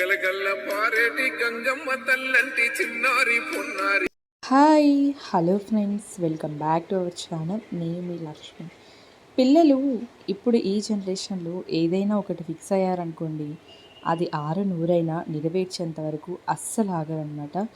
గలగల్ల పారేటి గంగమ్మ తల్లంటి చిన్నారి పొన్నారి. Hi hello friends, welcome back to our channel. నేను మీ లక్ష్మి. పిల్లలు ఇప్పుడు ఈ జనరేషన్లో ఏదైనా ఒకటి ఫిక్స్ అయ్యారనుకోండి, అది ఆరు నూరైనా నెరవేర్చేంత వరకు అస్సలు ఆగరనమాట.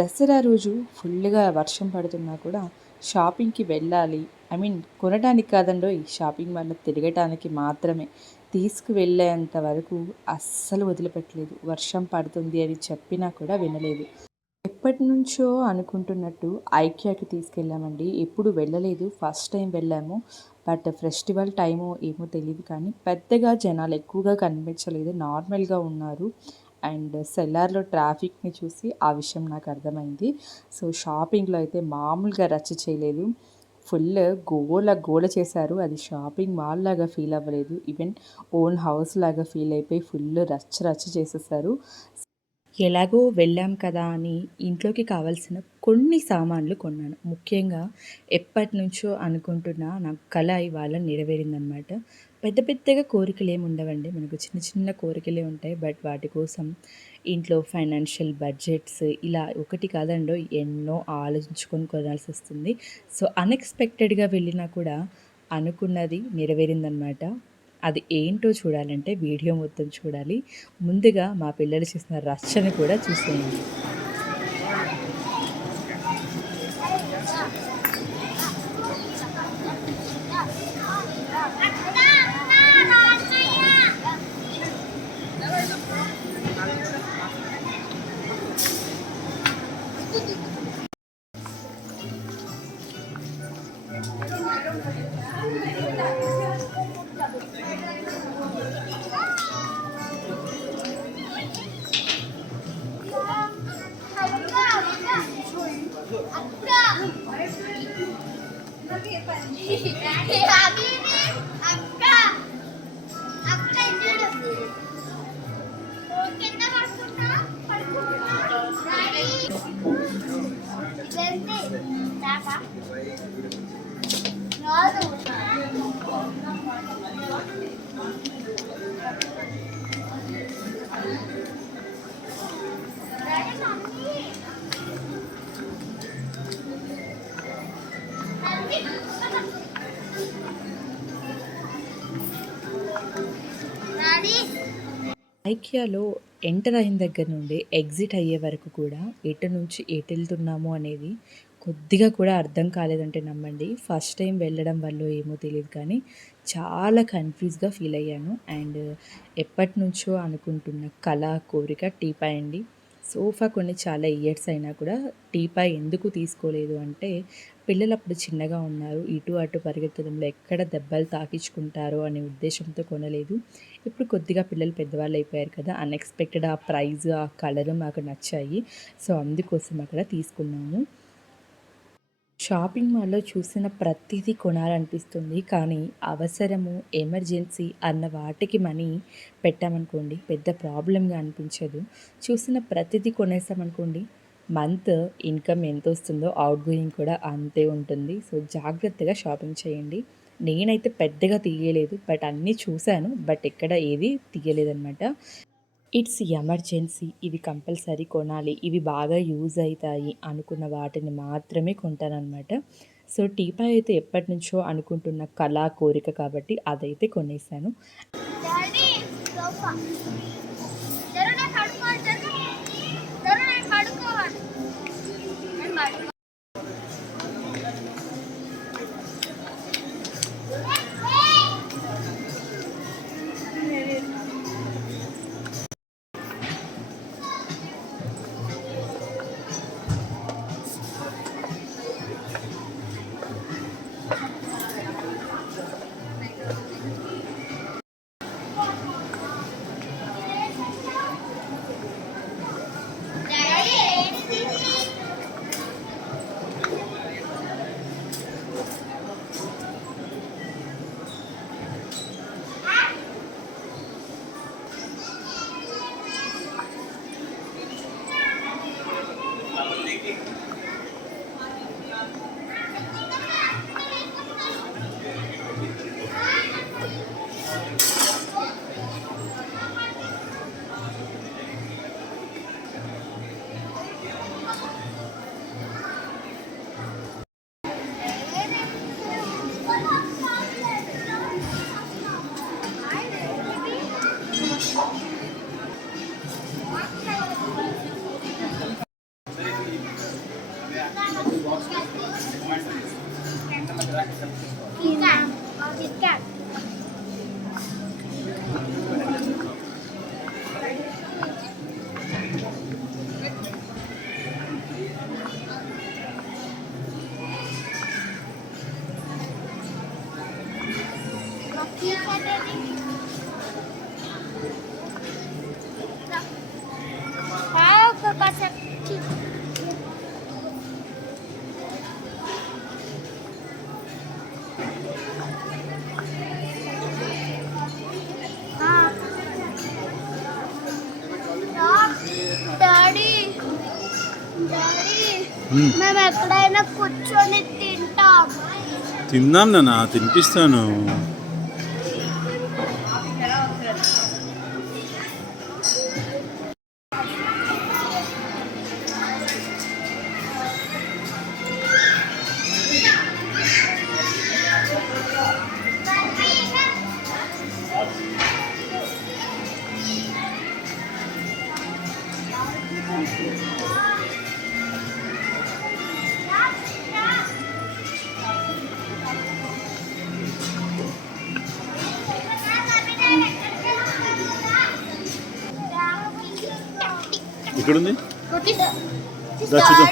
దసరా రోజు ఫుల్గా వర్షం పడుతున్నా కూడా షాపింగ్కి వెళ్ళాలి. కొనడానికి కాదండో, ఈ షాపింగ్ మాల్లో తిరగటానికి మాత్రమే. తీసుకువెళ్ళేంత వరకు అస్సలు వదిలిపెట్టలేదు. వర్షం పడుతుంది అని చెప్పినా కూడా వినలేదు. ఎప్పటినుంచో అనుకుంటున్నట్టు ఐకియాకి తీసుకెళ్ళామండి. ఎప్పుడు వెళ్ళలేదు, ఫస్ట్ టైం వెళ్ళాము. బట్ ఫెస్టివల్ టైమో ఏమో తెలీదు కానీ పెద్దగా జనాలు ఎక్కువగా కనిపించలేదు, నార్మల్గా ఉన్నారు. అండ్ సెల్లార్లో ట్రాఫిక్ని చూసి ఆ విషయం నాకు అర్థమైంది. సో షాపింగ్లో అయితే మామూలుగా రచ్చ చేయలేదు. ఫుల్ గోల గోల చేశారు. అది షాపింగ్ మాల్ లాగా ఫీల్ అవ్వలేదు, ఈవెన్ ఓన్ హౌస్ లాగా ఫీల్ అయిపోయి ఫుల్ రచ్చ రచ్చ చేసేసారు. ఎలాగో వెళ్ళాం కదా అని ఇంట్లోకి కావాల్సిన కొన్ని సామాన్లు కొన్నాను. ముఖ్యంగా ఎప్పటినుంచో అనుకుంటున్న నా కల ఇవాళ నెరవేరిందనమాట. పెద్ద పెద్దగా కోరికలు ఏమి ఉండవండి, మనకు చిన్న చిన్న కోరికలే ఉంటాయి. బట్ వాటి కోసం ఇంట్లో ఫైనాన్షియల్ బడ్జెట్స్ ఇలా ఒకటి కాదండో ఎన్నో ఆలోచించుకొని కొనాల్సి వస్తుంది. సో అన్ఎక్స్పెక్టెడ్గా వెళ్ళినా కూడా అనుకున్నది నెరవేరిందనమాట. అది ఏంటో చూడాలంటే వీడియో మొత్తం చూడాలి. ముందుగా మా పిల్లలు చేసిన రచ్చను కూడా చూసేయండి. ఐకియాలో ఎంటర్ అయిన దగ్గర నుండి ఎగ్జిట్ అయ్యే వరకు కూడా ఎటు నుంచి ఎటు వెళ్తున్నాము అనేది కొద్దిగా కూడా అర్థం కాలేదంటే నమ్మండి. ఫస్ట్ టైం వెళ్ళడం వల్ల ఏమో తెలియదు కానీ చాలా కన్ఫ్యూజ్గా ఫీల్ అయ్యాను. అండ్ ఎప్పటి నుంచో అనుకుంటున్న కళ కోరిక టీపాయ్ అండి. సోఫా కొన్ని చాలా ఇయర్స్ అయినా కూడా టీపాయ్ ఎందుకు తీసుకోలేదు అంటే, పిల్లలు అప్పుడు చిన్నగా ఉన్నారు, ఇటు అటు పరిగెత్తడంలో ఎక్కడ దెబ్బలు తాకించుకుంటారో అనే ఉద్దేశంతో కొనలేదు. ఇప్పుడు కొద్దిగా పిల్లలు పెద్దవాళ్ళు అయిపోయారు కదా, అన్ఎక్స్పెక్టెడ్ ఆ ప్రైజ్ ఆ కలర్ మాకు నచ్చాయి. సో అందుకోసం అక్కడ తీసుకున్నాము. షాపింగ్ మాల్లో చూసిన ప్రతిదీ కొనాలనిపిస్తుంది కానీ అవసరము ఎమర్జెన్సీ అన్న వాటికి మనీ పెట్టామనుకోండి పెద్ద ప్రాబ్లంగా అనిపించదు. చూసిన ప్రతిదీ కొనేసామనుకోండి, మంత్ ఇన్కమ్ ఎంత వస్తుందో అవుట్ గోయింగ్ కూడా అంతే ఉంటుంది. సో జాగ్రత్తగా షాపింగ్ చేయండి. నేనైతే పెద్దగా తీయలేదు, బట్ అన్నీ చూశాను, బట్ ఎక్కడ ఏది తీయలేదన్నమాట. ఇట్స్ ఎమర్జెన్సీ, ఇవి కంపల్సరీ కొనాలి, ఇవి బాగా యూజ్ అవుతాయి అనుకున్న వాటిని మాత్రమే కొంటానన్నమాట. సో టీపాయ్ అయితే ఎప్పటి నుంచో అనుకుంటున్న కళ కోరిక కాబట్టి అదైతే కొనేసాను. మేము ఎక్కడైనా కూర్చొని తింటాం. తిందాం నాన్న, తినిపిస్తాను. ఇక్కడుంది, చూద్దాం.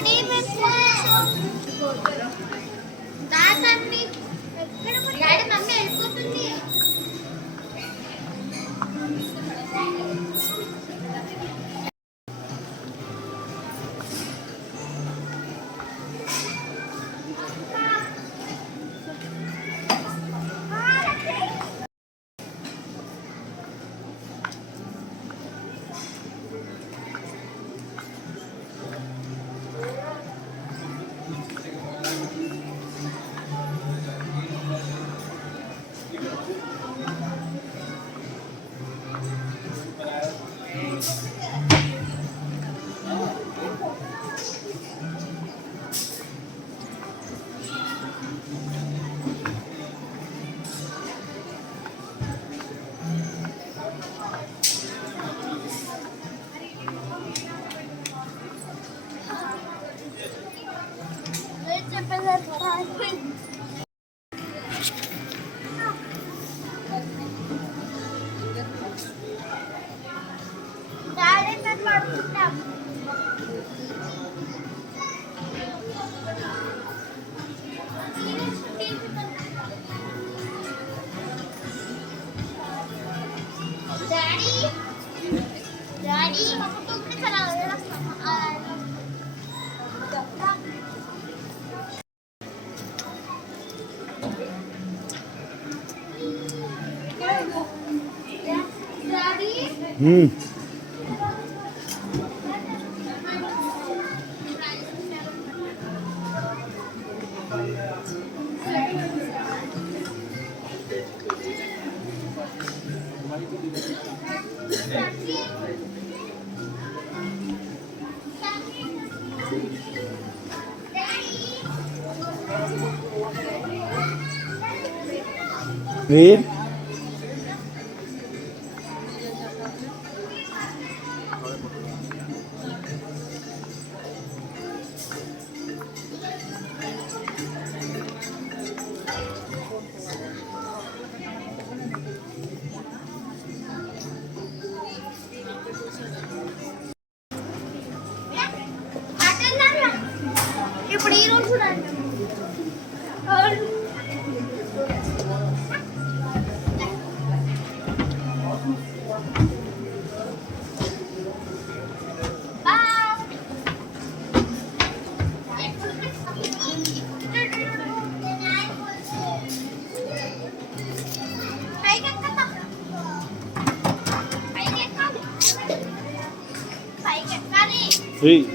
ఇప్పుడు ఈ రోజు చూడండి. Hey.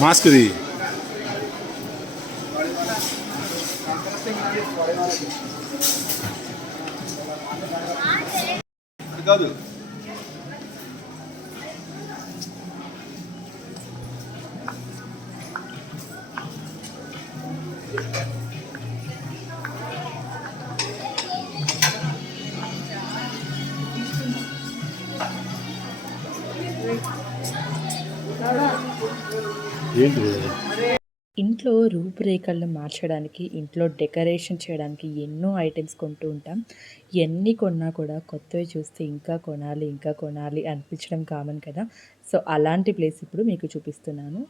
మాస్క్ ది కాదు. ఇంట్లో ఇంట్లో రూపురేఖలను మార్చడానికి, ఇంట్లో డెకరేషన్ చేయడానికి ఎన్నో ఐటెమ్స్ కొంటూ ఉంటాం. ఎన్ని కొన్నా కూడా కొత్తవి చూస్తే ఇంకా కొనాలి, ఇంకా కొనాలి అనిపించడం కామన్ కదా! సో, అలాంటి ప్లేస్ ఇప్పుడు మీకు చూపిస్తున్నాను.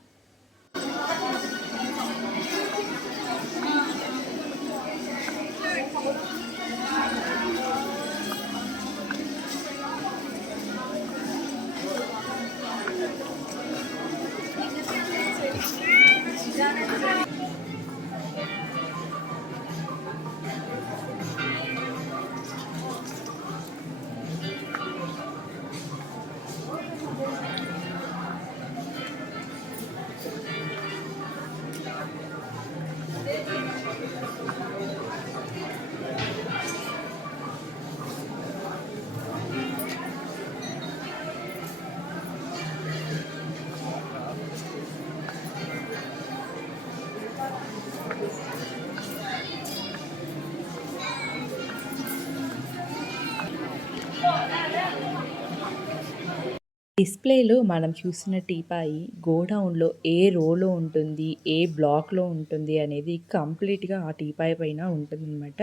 డిస్‌ప్లేలో మనం చూసిన టీపాయి గోడౌన్‌లో ఏ రోలో ఉంటుంది, ఏ బ్లాక్‌లో ఉంటుంది అనేది కంప్లీట్‌గా ఆ టీపాయి పైన ఉంటుందనమాట.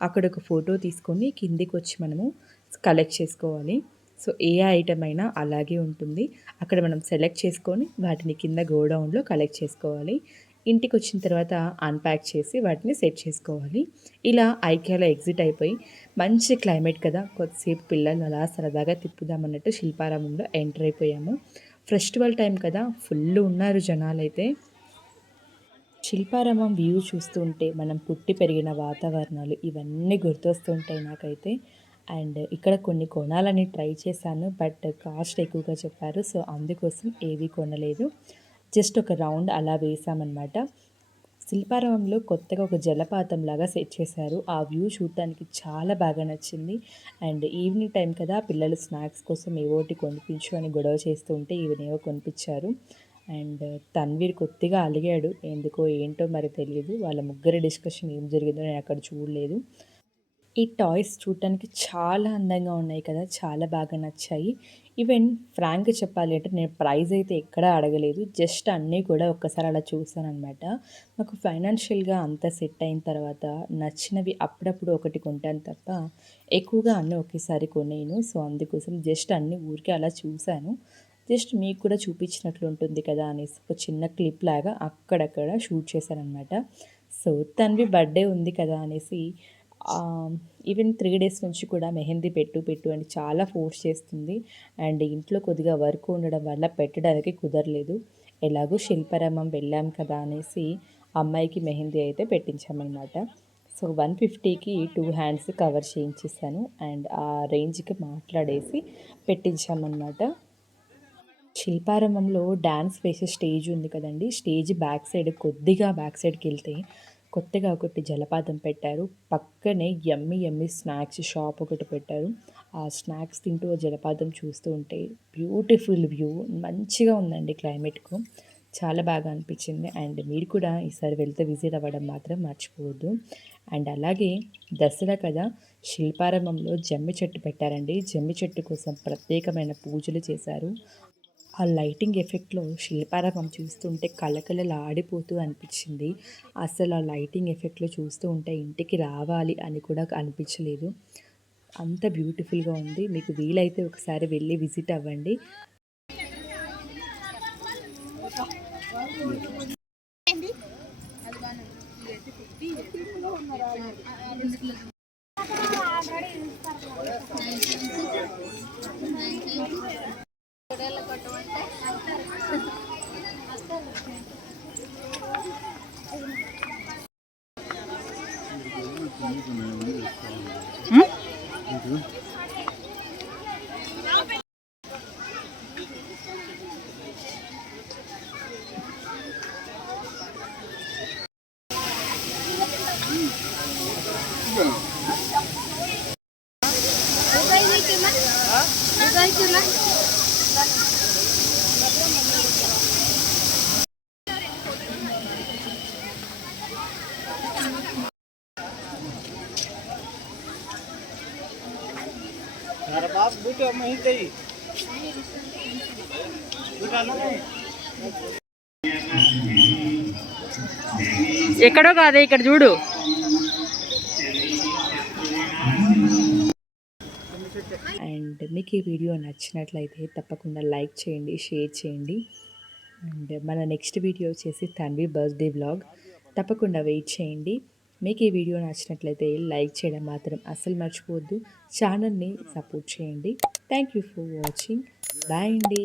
అక్కడొక ఫోటో తీసుకొని కిందికొచ్చి మనము కలెక్ట్ చేసుకోవాలి. సో, ఏ ఐటెమ్ అయినా అలాగే ఉంటుంది. అక్కడ మనం సెలెక్ట్ చేసుకొని వాటిని కింద గోడౌన్‌లో కలెక్ట్ చేసుకోవాలి. ఇంటికొచ్చిన తర్వాత అన్‌ప్యాక్ చేసి వాటిని సెట్ చేసుకోవాలి. ఇలా ఐకియాలో ఎగ్జిట్ అయిపోయి మంచి క్లైమేట్ కదా! కొద్దిసేపు పిల్లల్ని అలా సరదాగా తిప్పుదామన్నట్టు శిల్పారామంలో ఎంటర్ అయిపోయాము. ఫెస్టివల్ టైం కదా! ఫుల్లు ఉన్నారు జనాలైతే. శిల్పారామం వ్యూ చూస్తూ ఉంటే మనం పుట్టి పెరిగిన వాతావరణాలు ఇవన్నీ గుర్తొస్తూ ఉంటాయి నాకైతే. అండ్ ఇక్కడ కొన్ని కొనాలని ట్రై చేశాను. బట్ కాస్ట్ ఎక్కువగా చెప్పారు. సో, అందుకోసం ఏవి కొనలేదు. జస్ట్ ఒక రౌండ్ అలా వేసామన్నమాట. శిల్పారామంలో కొత్తగా ఒక జలపాతంలాగా సెట్ చేశారు. ఆ వ్యూ చూడటానికి చాలా బాగా నచ్చింది. అండ్ ఈవినింగ్ టైం కదా! పిల్లలు స్నాక్స్ కోసం ఏవోటి కొనిపించు అని గొడవ చేస్తూ ఉంటే ఇవనేవో కొనిపించారు. అండ్ తన్వీర్ కొద్దిగా అలిగాడు. ఎందుకో ఏంటో మరి తెలీదు. వాళ్ళ ముగ్గురి డిస్కషన్ ఏం జరిగిందో నేను అక్కడ చూడలేదు. ఈ టాయ్స్ చూడటానికి చాలా అందంగా ఉన్నాయి కదా! చాలా బాగా నచ్చాయి. ఈవెన్ ఫ్రాంక్‌గా చెప్పాలి అంటే నేను ప్రైస్ అయితే ఎక్కడా అడగలేదు. జస్ట్ అన్నీ కూడా ఒక్కసారి అలా చూసాననమాట. నాకు ఫైనాన్షియల్‌గా అంతా సెట్ అయిన తర్వాత నచ్చినవి అప్పుడప్పుడు ఒకటి కొంటాను తప్ప ఎక్కువగా అన్నీ ఒకేసారి కొనేయను. సో, అందుకోసం జస్ట్ అన్నీ ఊరికే అలా చూసాను. జస్ట్ మీకు కూడా చూపించినట్లు ఉంటుంది కదా అనేసి ఒక చిన్న క్లిప్ లాగా అక్కడక్కడ షూట్ చేశాననమాట. సో, తన్వి బర్త్‌డే ఉంది కదా అనేసి ఈవెన్ 3 డేస్ నుంచి కూడా మెహందీ పెట్టు, పెట్టు అని చాలా ఫోర్స్ చేస్తుంది. అండ్ ఇంట్లో కొద్దిగా వర్క్ ఉండడం వల్ల పెట్టడానికి కుదరలేదు. ఎలాగో శిల్పారామం వెళ్ళాం కదా అనేసి అమ్మాయికి మెహందీ అయితే పెట్టించామన్నమాట. సో, 150కి 2 హ్యాండ్స్ కవర్ చేయించేసాను. అండ్ ఆ రేంజ్‌కి మాట్లాడేసి పెట్టించామన్నమాట. శిల్పారామంలో డాన్స్ వేసే స్టేజ్ ఉంది కదండీ! స్టేజ్ కొద్దిగా బ్యాక్ సైడ్‌కెళ్తే కొత్తగా ఒకటి జలపాతం పెట్టారు. పక్కనే యమ్మీ యమ్మీ స్నాక్స్ షాప్ ఒకటి పెట్టారు. ఆ స్నాక్స్ తింటూ ఆ జలపాతం చూస్తూ ఉంటే బ్యూటిఫుల్ వ్యూ మంచిగా ఉందండి క్లైమేట్‌కు. చాలా బాగా అనిపించింది. అండ్ మీరు కూడా ఈసారి వెళ్తే విజిట్ అవ్వడం మాత్రం మర్చిపోవద్దు. అండ్ అలాగే దసరా కదా! శిల్పారామంలో జమ్మి చెట్టు పెట్టారండి. జమ్మి చెట్టు కోసం ప్రత్యేకమైన పూజలు చేశారు. ఆ లైటింగ్ ఎఫెక్ట్‌లో శిల్పారామం చూస్తుంటే కళకళలాడిపోతూ అనిపించింది. అసలు ఆ లైటింగ్ ఎఫెక్ట్‌లో చూస్తూ ఉంటే ఇంటికి రావాలి అని కూడా అనిపించలేదు. అంత బ్యూటిఫుల్‌గా ఉంది. మీకు వీలైతే ఒకసారి వెళ్ళి విజిట్ అవ్వండి. ఎక్కడో కాదే ఇక్కడ చూడు. అండ్ మీకు ఈ వీడియో నచ్చినట్లయితే తప్పకుండా లైక్ చేయండి, షేర్ చేయండి. అండ్ మన నెక్స్ట్ వీడియో వచ్చేసి తన్వి బర్త్డే వ్లాగ్. తప్పకుండా వెయిట్ చేయండి. మీకు ఈ వీడియో నచ్చినట్లయితే లైక్ చేయడం మాత్రం అస్సలు మర్చిపోవద్దు. ఛానల్ని సపోర్ట్ చేయండి. Thank you for watching. Bye అండి.